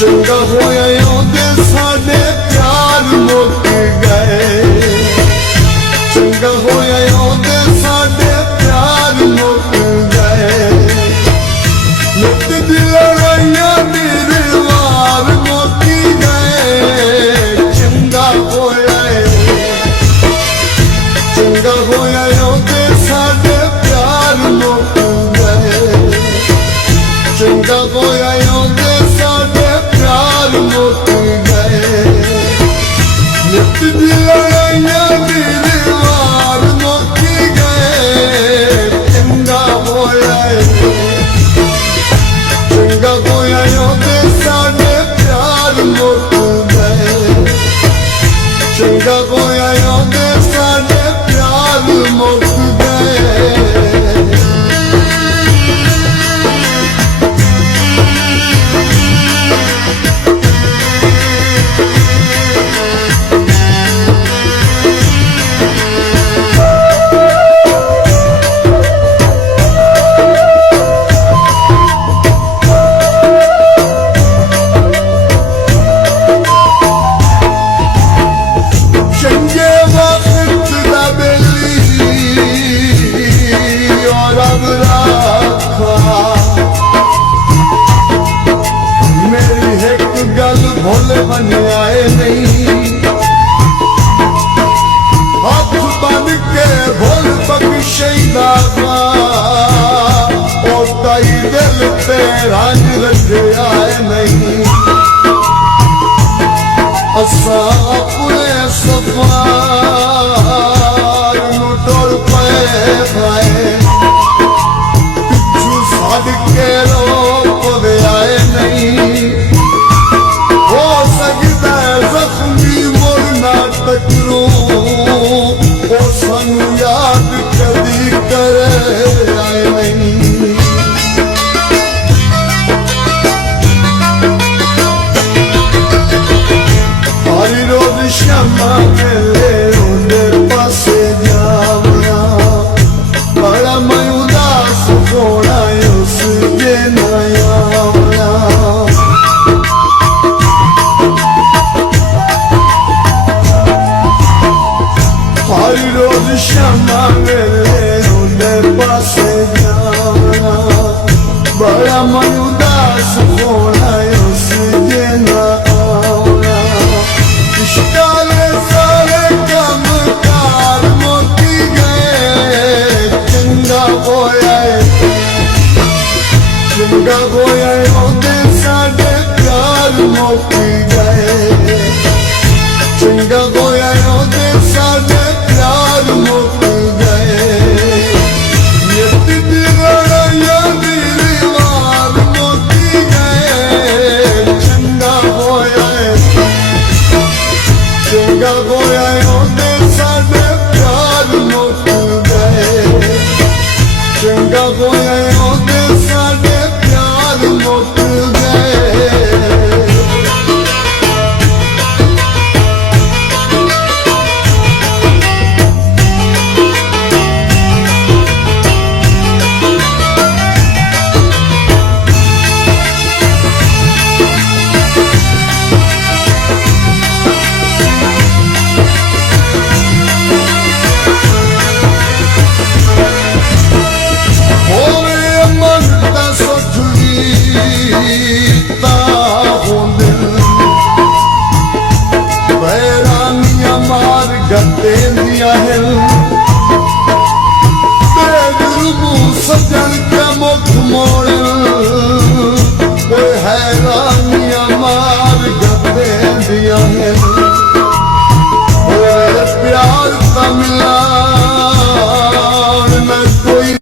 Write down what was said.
चंगा होया आंदे साडे प्यार मुक गए, चंगा होया आंदे साडे प्यार मुक गए। नित दी लड़ाइयां मेरे वार मुक गए, चंगा होया आंदे साडे प्यार मुक गए, चंगा होया आंदे साडे प्यार मुक गए। नित दी लड़ाइयां मेरे वार मुक गए, चंगा होया आंदे साडे प्यार मुक गए, चंगा होया आंदे साडे प्यार मुक गए। भोले बन आए नहीं, हाथ बन के भोल बख्शेगा और कई दिल तेरा रख आए नहीं। असा अपने सफार टोल पे भाए, पिछू साध के रोक आए नहीं। हो सकता है जख्मी मोर नाटक रो, वो सानू याद कदी करे आए नहीं। हरी रोज श्यामा मेरे रोंदे पासे जावना, बड़ा मैं उदास सोना उस जे नया आवना। हरी रोज श्यामा मेरे रोंदे पासे जावना, बड़ा मैं उदास सोना उस जे ना आवना। इश्काले सारे काम कार मुक गए, चंगा होया आंदे साडे प्यार मुक गए, चंगा होया आंदे साडे प्यार मुक गए। नित दी लड़ाइयां मेरे वार मुक गए, चंगा होया आंदे साडे प्यार मुक गए, चंगा होया आंदे साडे प्यार मुक गए। सजन के मुख मोड़